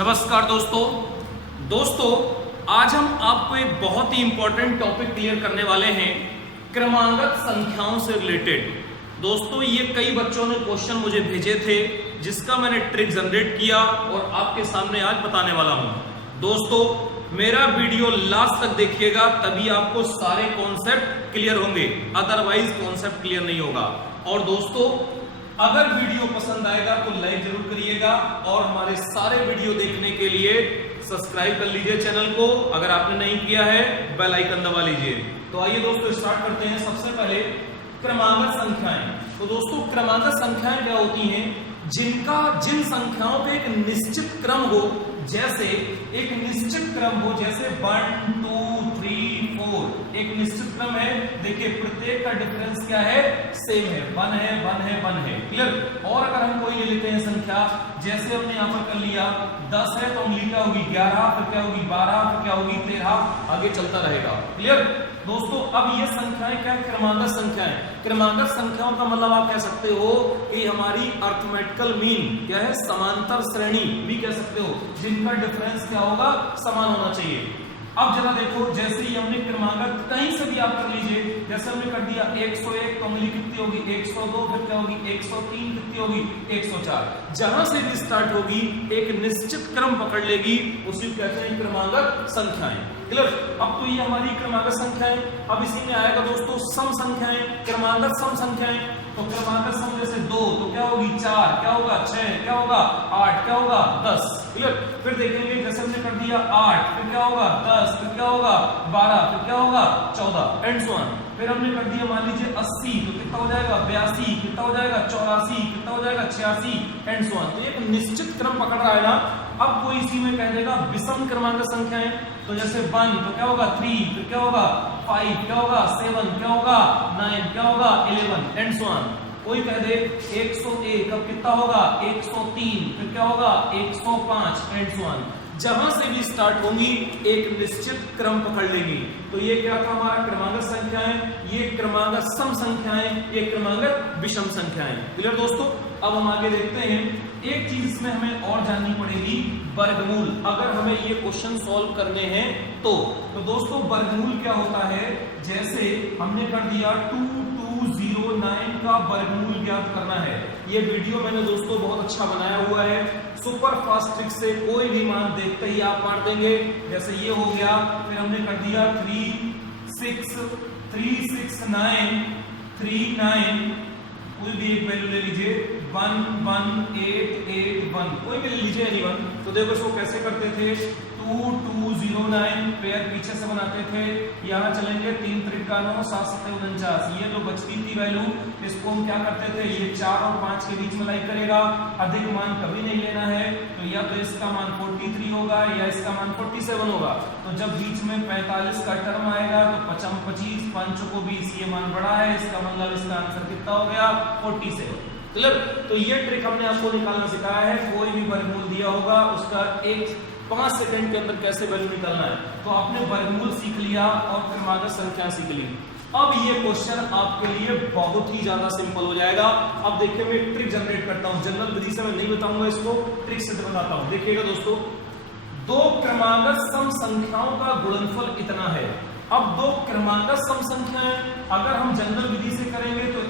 नमस्कार दोस्तों आज हम आपको एक बहुत ही इंपॉर्टेंट टॉपिक क्लियर करने वाले हैं क्रमागत संख्याओं से रिलेटेड। दोस्तों ये कई बच्चों ने क्वेश्चन मुझे भेजे थे जिसका मैंने ट्रिक जनरेट किया और आपके सामने आज बताने वाला हूं। दोस्तों मेरा वीडियो लास्ट तक देखिएगा तभी आपको सारे कॉन्सेप्ट क्लियर होंगे, अदरवाइज कॉन्सेप्ट क्लियर नहीं होगा। और दोस्तों अगर वीडियो पसंद आएगा तो लाइक जरूर करिएगा और हमारे सारे वीडियो देखने के लिए सब्सक्राइब कर लीजिए चैनल को। अगर आपने नहीं किया है बेल आइकन दबा लीजिए। तो आइए दोस्तों स्टार्ट करते हैं। सबसे पहले क्रमागत संख्याएं। तो दोस्तों क्रमागत संख्याएं क्या होती हैं? जिन संख्याओं का एक निश्चित क्रम हो, जैसे एक निश्चित क्रम हो, जैसे 1 2 3 4 एक निश्चित क्रम है। देखिए प्रत्येक का डिफरेंस क्या है? सेम है, 1 है 1 है 1 है। क्लियर? और अगर हम कोई ले लेते हैं संख्या, जैसे हमने यहां पर कर लिया 10 है तो हम क्या होगी 11, फिर क्या होगी 12, फिर क्या होगी 13, आगे चलता रहेगा। क्लियर दोस्तों? अब ये संख्याएं क्या है? क्रमागत संख्याएं। क्रमागत संख्याओं का मतलब आप कह सकते हो कि हमारी अर्थमेटिकल मीन क्या है? समांतर श्रेणी भी कह सकते हो, जिनका डिफरेंस क्या होगा? समान होना चाहिए। अब जरा देखो, जैसे ही हमने क्रमागत कहीं से भी आप कर लीजिए, जैसे हमने कर दिया 101 तो उंगली कितनी होगी? 102, फिर क्या होगी 103, कितनी होगी 104। जहां से भी स्टार्ट होगी एक निश्चित क्रम पकड़ लेगी, उसी कहते हैं क्रमागत संख्याएं। क्लियर? अब तो ये हमारी क्रमागत संख्याएं। अब इसी में आएगा दोस्तों सम संख्याएं, क्रमागत सम संख्याएं। तो क्रमागत सम जैसे 2 तो क्या होगी 4, क्या होगा 6, क्या होगा 8, क्या होगा 10। क्लियर? फिर देखेंगे जैसे हमने कर दिया 8, फिर क्या होगा 10, फिर क्या होगा 12, फिर क्या होगा 14 एंड सो ऑन। फिर हमने कर दिया मान लीजिए 80 तो कितना हो जाएगा 82, कितना हो जाएगा 84, कितना हो जाएगा 86 एंड सो ऑन। तो एक निश्चित क्रम पकड़ रहा है ना। अब कोई इसी में कह देगा विषम क्रमांक संख्याएं। तो जैसे 1 तो क्या होगा 3, फिर क्या होगा 5, क्या होगा 7, क्या होगा 9, क्या होगा 11 एंड सो ऑन। कोई कह दे 101, अब कितना होगा 103, फिर क्या होगा 105 एंड सो ऑन। जहां से भी स्टार्ट होंगी एक निश्चित क्रम पकड़ लेगी। तो ये क्या था हमारा? क्रमागत संख्याएं, ये क्रमागत सम संख्याएं, ये क्रमागत विषम संख्याएं। क्लियर दोस्तों? अब हम आगे देखते हैं। एक चीज इसमें हमें और जाननी पड़ेगी, वर्गमूल। अगर हमें ये क्वेश्चन सॉल्व करने हैं तो दोस्तों वर्गमूल क्या होता है? जैसे हमने कर दिया 2209 का वर्गमूल ज्ञात करना है। ये वीडियो मैंने दोस्तों बहुत अच्छा बनाया हुआ है, सुपर फास्ट ट्रिक से कोई भी मान देखते ही आप मार देंगे। जैसे ये हो गया, फिर हमने कर दिया 36939, कोई भी एक वैल्यू ले लीजिए 11881, कोई भी ले लीजिए एनीवन। तो देखो इसको कैसे करते थे? 2209 पेयर पीछे से बनाते थे, यहाँ चलेंगे 3 त्रिका 9 7 7 49। ये जो बचती थी वैल्यू, इसको हम क्या करते थे? ये 4 और 5 के बीच में लाइक करेगा। अधिक मान कभी नहीं लेना है, तो या तो इसका मान 43 होगा या इसका मान 47 होगा। तो जब बीच में 45 का टर्म आएगा तो 25 5 को 20, ये मान बड़ा है, इसका मतलब इसका आंसर कितना हो गया 47। क्लियर? तो ये ट्रिक हमने आपको निकालना सिखाया है। कोई भी वर्गमूल दिया होगा उसका 5 सेकंड के अंदर कैसे वैल्यू निकालना है। तो आपने वर्गमूल सीख लिया और क्रमागत संख्या सीख ली। अब ये क्वेश्चन आपके लिए बहुत ही ज्यादा सिंपल हो जाएगा। अब देखिए मैं ट्रिक जनरेट करता हूं, जनरल विधि से मैं नहीं बताऊंगा इसको, ट्रिक से बताता हूं। देखिएगा दोस्तों, 2 क्रमागत सम संख्याओं का गुणनफल इतना है। अब 2 क्रमागत सम संख्याएं अगर हम जनरल विधि से करेंगे तो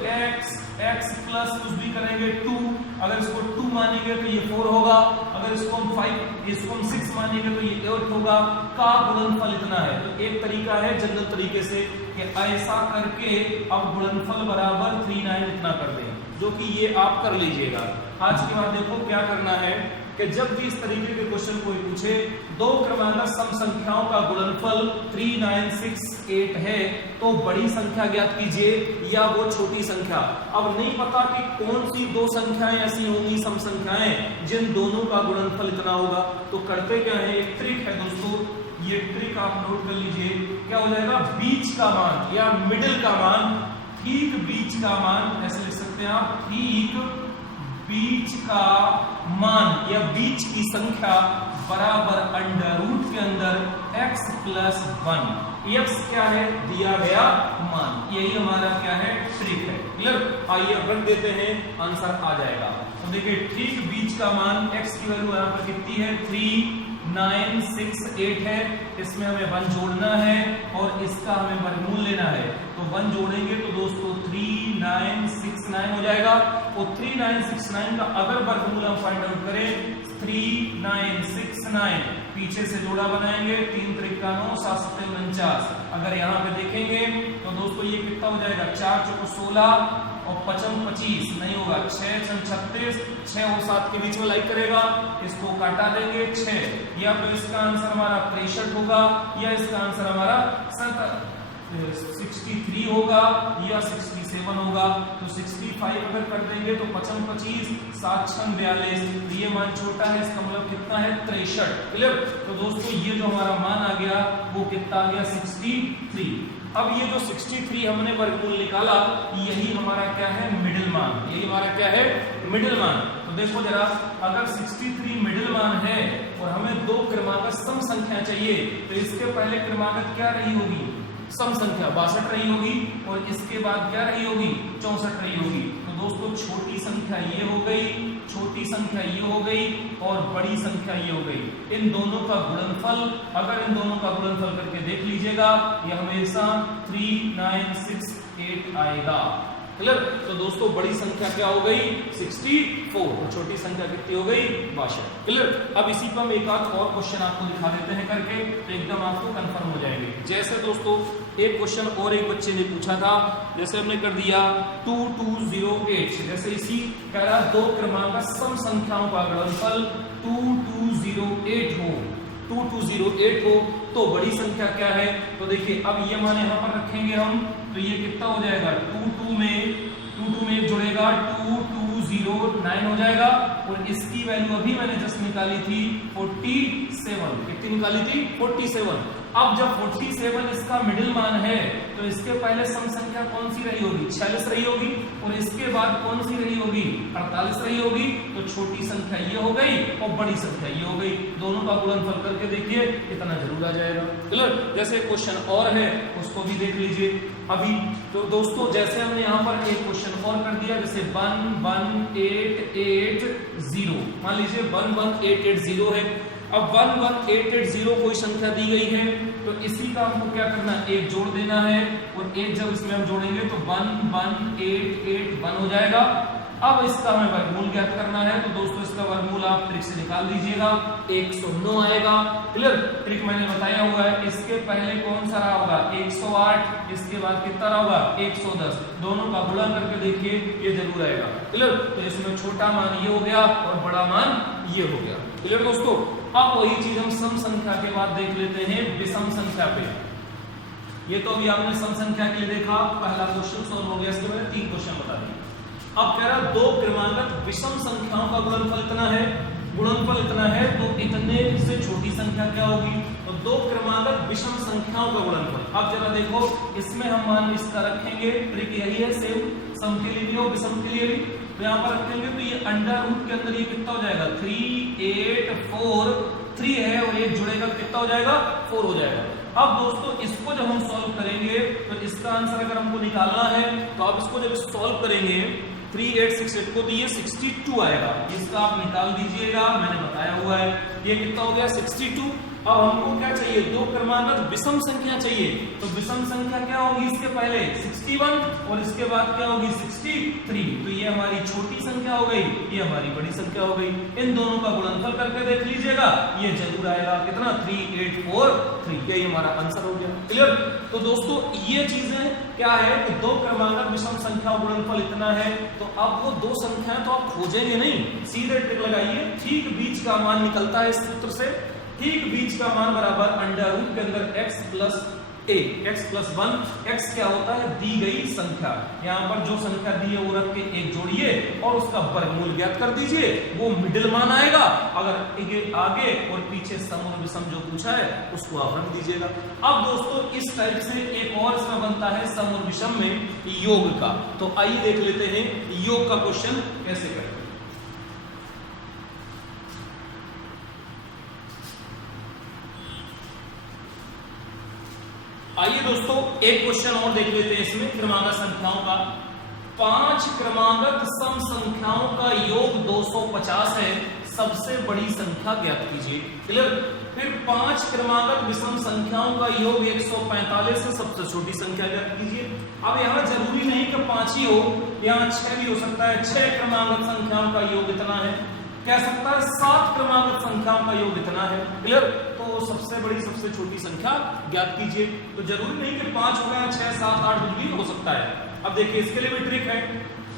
x प्लस कुछ भी करेंगे 2, अगर इसको 2 मानेंगे तो ये 4 होगा, अगर इसको हम 5, इसको हम 6 मानेंगे तो ये 8 होगा। का गुणनफल इतना है। तो एक तरीका है जनरल तरीके से कि ऐसा करके अब गुणनफल बराबर 39 इतना कर दें, जो कि ये आप कर लीजिएगा। आज के बाद देखो क्या करना है कि जब भी इस तरीके के क्वेश्चन कोई पूछे 2 क्रमागत सम संख्याओं का गुणनफल 3968 है, तो बड़ी संख्या ज्ञात कीजिए या वो छोटी संख्या। अब नहीं पता कि कौन सी 2 संख्याएं ऐसी होंगी सम संख्याएं जिन दोनों का गुणनफल इतना होगा। तो करते क्या है? एक ट्रिक है दोस्तों, ये ट्रिक आप नोट कर लीजिए। क्या हो जाएगा? बीच का मान या मिडिल का मान, ठीक बीच का मान, ऐसे लिख सकते हैं आप, ठीक बीच का मान या बीच की संख्या बराबर अंडर रूट के अंदर x + 1। x क्या है, दिया गया मान। यही हमारा क्या है, ट्रिक है। क्लियर? आइए रख देते हैं, आंसर आ जाएगा। तो देखिए ठीक बीच का मान x की वैल्यू यहाँ पर कितनी है, 3968 है। इसमें हमें 1 जोड़ना है और इसका हमें वर्गमूल लेना है। तो 1 जोड़ेंगे तो दोस्तों 3969 हो जाएगा। और 3969 का अगर वर्गमूल हम फाइंड आउट करें, 3969 पीछे से जोड़ा बनाएंगे, 3 त्रिका 9 7 7 49। अगर यहाँ पे देखेंगे तो दोस्तों ये कितना हो जाएगा, 4 चौको 16 और 5 25 नहीं होगा, 6 6 36, 6 और 7 के बीच में लाइक करेगा, इसको काटा देंगे 6। या तो इसका आंसर हमारा 63 होगा या इसका आंसर हमारा 63 होगा या 67 होगा। तो 65 अगर कर देंगे तो 5 25 7 6 42, तो ये मान छोटा है, इसका मतलब कितना है, 63। क्लियर? तो दोस्तों ये जो हमारा मान आ गया वो कितना आ गया, 63। अब ये जो 63 हमने वर्गमूल निकाला, यही हमारा क्या है, मिडिल मान। यही हमारा क्या है, मिडिल मान। तो देखो जरा, अगर 63 मिडिल मान है और हमें 2 क्रमागत सम संख्या चाहिए, तो इसके पहले क्रमागत क्या रही होगी, सम संख्या 62 रही होगी, और इसके बाद क्या रही होगी, 64 रही होगी। तो दोस्तों छोटी संख्या ये हो गई, छोटी संख्या ये हो गई और बड़ी संख्या ये हो गई। इन दोनों का गुणनफल, अगर इन दोनों का गुणनफल करके देख लीजिएगा, ये हमेशा 3968 आएगा। क्लियर? तो दोस्तों बड़ी संख्या क्या हो गई, 64, और छोटी संख्या कितनी हो गई, 62। क्लियर? अब इसी पर हम एक आध और क्वेश्चन आपको दिखा देते हैं करके, तो एकदम आपको कंफर्म हो जाएंगे। जैसे दोस्तों एक क्वेश्चन और एक बच्चे ने पूछा था, जैसे हमने कर दिया 2208, जैसे इसी कह रहा 2 क्रमांक सम संख्याओं का गुणनफल 2208 हो, 2208 हो, तो बड़ी संख्या क्या है। तो देखिए अब ये मान यहाँ पर रखेंगे हम, तो ये कितना हो जाएगा, 22 में एक जुड़ेगा, 2209 हो जाएगा। और इसकी वैल्यू अभी मैंने जस्ट निकाली थी 47, कितनी निकाली थी, 47। अब जब 47 इसका मिडिल मान है, तो इसके पहले सम संख्या कौन सी रही होगी, 46 रही होगी, और इसके बाद कौन सी रही होगी, 48 रही होगी। तो छोटी संख्या ये हो गई और बड़ी संख्या ये हो गई। दोनों का गुणनफल करके देखिए, इतना जरूर आ जाएगा। क्लियर? जैसे क्वेश्चन और है, उसको भी देख लीजिए अभी। तो दोस्तों जैसे हमने यहाँ पर एक क्वेश्चन और कर दिया, जैसे 11880, मान लीजिए 11880 है। अब 11880 कोई संख्या दी गई है, तो इसी का हमको क्या करना है, 1 जोड़ देना है, और 1 जब इसमें हम जोड़ेंगे तो 11881 हो जाएगा। अब इसका हमें वर्गमूल ज्ञात करना है, तो दोस्तों इसका वर्गमूल आप ट्रिक से निकाल दीजिएगा, 109 आएगा। क्लियर? ट्रिक मैंने बताया हुआ है। इसके पहले कौन सा रहा होगा, 108, इसके बाद कितना रहा होगा, 110। दोनों का गुणा करके देखिए, ये जरूर आएगा। क्लियर? तो इसमें छोटा मान ये हो गया और बड़ा मान ये हो गया। क्लियर दोस्तों? अब वही चीज हम सम संख्या के बाद देख लेते हैं विषम संख्या पे। ये तो अभी आपने सम संख्या के लिए देखा, पहला क्वेश्चन सॉल्व हो गया, इसके मैंने 3 क्वेश्चन बता दिए। अब कह रहा 2 क्रमागत विषम संख्याओं का गुणनफल इतना है, गुणनफल इतना है, तो इतने से छोटी संख्या क्या होगी, तो 2 क्रमागत विषम संख्याओं का गुणनफल। अब जरा देखो, इसमें हम मान इसका रखेंगे, ट्रिक यही है, सेम सम के लिए भी और विषम के लिए भी। तो यहाँ पर रखेंगे तो ये अंडर रूट के अंदर ये कितना हो जाएगा, 3843 है, और ये जुड़ेगा कितना हो जाएगा, 4 हो जाएगा। अब दोस्तों इसको जब हम सॉल्व करेंगे, तो इसका आंसर अगर हमको निकालना है, तो आप इसको जब सॉल्व करेंगे 3868 को, तो ये 62 आएगा। इसका आप निकाल दीजिएगा, मैंने बताया हुआ है। ये कितना हो गया, 62। अब हमको क्या चाहिए, 2 क्रमागत विषम संख्या चाहिए, तो विषम संख्या क्या होगी, इसके पहले 61 और इसके बाद क्या होगी, 63। तो ये हमारी छोटी संख्या हो गई, ये हमारी बड़ी संख्या हो गई। इन दोनों का गुणनफल करके देख लीजिएगा, ये जरूर आएगा, कितना, 3843। यही हमारा आंसर हो गया। क्लियर? तो दोस्तों ये चीजें क्या है कि 2 क्रमागत विषम संख्या गुणनफल इतना है, तो अब वो 2 संख्याएं तो आप खोजेंगे नहीं, सीधे ट्रिक लगाइए, ठीक बीच का मान निकलता है इस सूत्र से। ठीक बीच का मान बराबर अंडर रूट के अंदर x plus a, x plus 1। x क्या होता है, दी गई संख्या। यहाँ पर जो संख्या दी है वो रख के 1 जोड़िए और उसका वर्गमूल ज्ञात कर दीजिए, वो मिडिल मान आएगा। अगर ये आगे और पीछे सम और विषम जो पूछा है उसको आप रख दीजिएगा। अब दोस्तों इस टाइप से एक और इसमें बनता है सम और विषम में योग का। तो आइए देख लेते हैं योग का क्वेश्चन कैसे करें। दोस्तों एक क्वेश्चन और देख लेते हैं इसमें क्रमांगत संख्याओं का। 5 क्रमांगत सम संख्याओं का योग 250 है, सबसे बड़ी संख्या ज्ञात कीजिए। क्लियर। फिर 5 क्रमांगत विषम संख्याओं का योग 145 है, सबसे छोटी संख्या ज्ञात कीजिए। अब यहाँ जरूरी नहीं कि 5 ही हो, यहाँ 6 भी हो सकता है। 6 क्रमांगत संख्याओं का योग इतना है, कह सकता है 7 क्रमांगत संख्याओं का योग इतना है। क्लियर। तो सबसे बड़ी सबसे छोटी संख्या ज्ञात कीजिए। तो जरूरी नहीं कि 5 हो गया, 6 7 8 भी हो सकता है। अब देखिए इसके लिए भी ट्रिक है,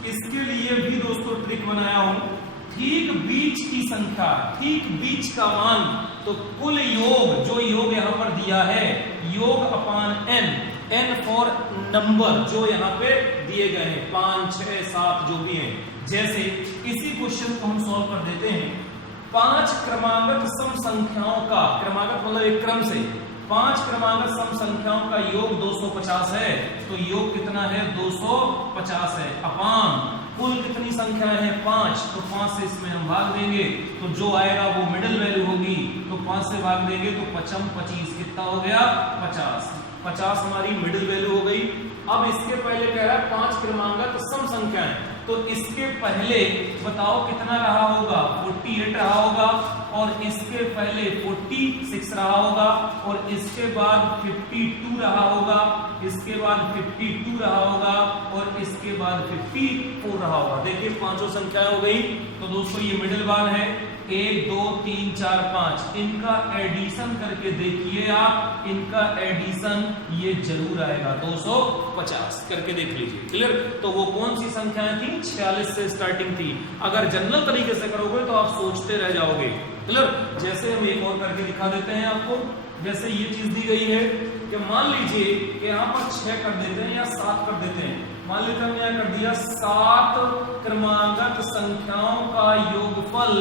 इसके लिए भी दोस्तों ट्रिक बनाया हूं। ठीक बीच की संख्या, ठीक बीच का मान, तो कुल योग जो योग यहां पर दिया है योग अपान n, n फॉर नंबर जो यहां पे दिए गए हैं 5 6 7 जो भी हैं। जैसे इसी क्वेश्चन को हम सॉल्व कर देते हैं। 5 क्रमांगत सम संख्याओं का, क्रमांगत मतलब एक क्रम से 5 क्रमांगत सम संख्याओं का योग 250 है, तो योग कितना है 250 है, अपान कुल कितनी संख्या है 5, तो 5 से इसमें हम भाग देंगे तो जो आएगा वो मिडिल वैल्यू होगी, तो 5 से भाग देंगे तो 5 25 कितना हो गया 50, 50 हमारी मिडिल वैल्यू हो गई। अब इसके पहले कह रहा है 5 क्रमांगत सम संख्या है, तो इसके पहले बताओ कितना रहा होगा 48 रहा होगा, और इसके पहले 46 रहा होगा, और इसके बाद 52 रहा होगा, इसके बाद 52 रहा होगा, और इसके बाद 54 रहा होगा। देखिए पांचों संख्या हो गई। तो दोस्तों ये मिडिल वन है, 1 2 3 4 5, इनका एडिशन करके देखिए आप, इनका एडिशन ये जरूर आएगा 250 करके देख लीजिए। क्लियर। तो वो कौन सी संख्याएं थी 46 से स्टार्टिंग थी। अगर जनरल तरीके से करोगे तो आप सोचते रह जाओगे। क्लियर। जैसे हम एक और करके दिखा देते हैं आपको। जैसे ये चीज दी गई है कि मान लीजिए कि यहाँ पर 6 कर देते हैं या 7 कर देते हैं। मान लीजिए हमने यहाँ कर दिया 7 क्रमांगत संख्याओं का योगफल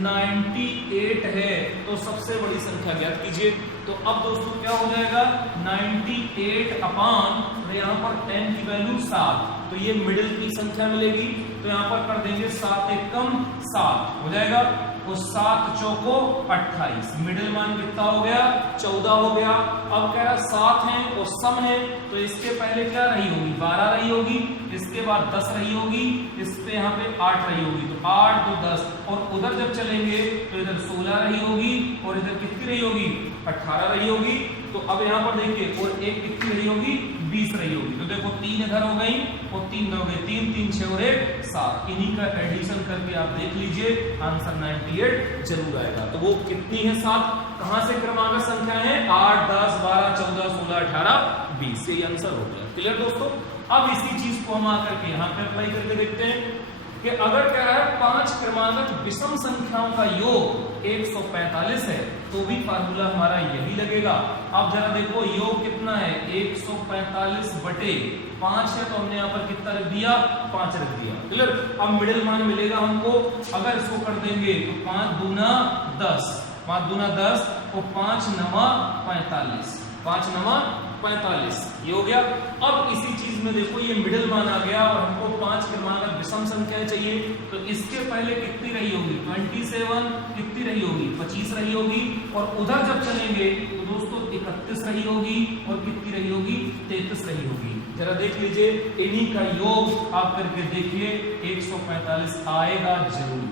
98 है, तो सबसे बड़ी संख्या ज्ञात कीजिए। तो अब दोस्तों क्या हो जाएगा 98 अपान, तो यहाँ पर 10 की वैल्यू 7, तो ये मिडिल की संख्या मिलेगी। तो यहाँ पर कर देंगे 7 एकम 7 हो जाएगा, और 7 चौको 28, मिडिल मान कितना हो गया 14 हो गया। अब कह रहा 7 है और सम है, तो इसके पहले क्या रही होगी 12 रही होगी, इसके बाद 10 रही होगी, इस पे यहाँ पे 8 रही होगी, तो 8 तो 10, और उधर जब चलेंगे तो इधर 16 रही होगी, और इधर कितनी रही होगी 18 रही होगी। तो अब यहाँ पर देखिए और एक कितनी रही होगी 20 रही होगी। तो देखो 3 इधर हो गई और 3 हो गई, 3 3 6 और 1 7, इन्हीं का एडिशन करके आप देख लीजिए आंसर 98 जरूर आएगा। तो वो कितनी है 7, कहां से क्रमांक संख्या है 8 10 12 14 16 18 20, ये आंसर हो गया। क्लियर दोस्तों। अब इसी चीज को हम आकर के यहाँ पे अप्लाई करके देखते हैं कि अगर कह रहा है 5 क्रमांगत विषम संख्याओं का योग 145 है, तो भी फार्मूला हमारा यही लगेगा। अब जरा देखो योग कितना है 145 बटे 5 है, तो हमने यहाँ पर कितना रख दिया 5 रख दिया। क्लियर। अब मिडिल मान मिलेगा हमको, अगर इसको कर देंगे तो 5 दूना 10, 5 दूना 10 और 5 नवा 45, 5 नवा 45, ये हो गया। अब इसी चीज में देखो ये मिडिल मान आ गया, और हमको 5 क्रमांक विषम संख्याएं चाहिए, तो इसके पहले कितनी रही होगी 27, कितनी रही होगी 25 रही होगी, और उधर जब चलेंगे तो दोस्तों 31 रही होगी, और कितनी रही होगी 33 रही होगी। जरा देख लीजिए इन्हीं का योग आप करके देखिए 145 आएगा जरूर।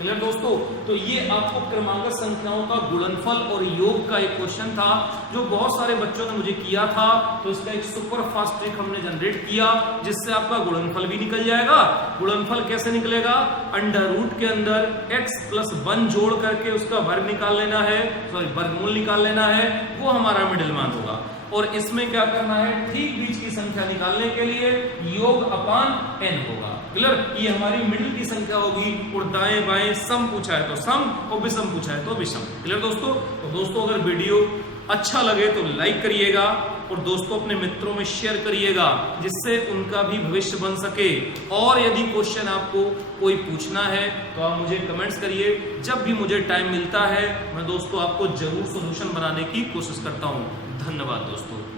क्लियर दोस्तों। तो ये आपको क्रमांक संख्याओं का गुणनफल और योग का एक क्वेश्चन था जो बहुत सारे बच्चों ने मुझे किया था, तो इसका एक सुपर फास्ट ट्रिक हमने जनरेट किया जिससे आपका गुणनफल भी निकल जाएगा। गुणनफल कैसे निकलेगा, अंडर रूट के अंदर x प्लस 1 जोड़ करके उसका वर्ग निकाल लेना है, सॉरी वर्गमूल निकाल लेना है, वो हमारा मिडिल मान होगा। और इसमें क्या करना है, ठीक बीच की संख्या निकालने के लिए योग अपान n होगा। क्लियर। ये हमारी मिडिल की संख्या होगी, और दाएं बाएं सम पूछा है तो सम, और विषम पूछा है तो विषम। क्लियर दोस्तों। तो दोस्तों अगर वीडियो अच्छा लगे तो लाइक करिएगा, और दोस्तों अपने मित्रों में शेयर करिएगा जिससे उनका भी भविष्य बन सके। और यदि क्वेश्चन आपको कोई पूछना है तो आप मुझे कमेंट्स करिए, जब भी मुझे टाइम मिलता है मैं दोस्तों आपको जरूर सॉल्यूशन बनाने की कोशिश करता हूं। धन्यवाद दोस्तों।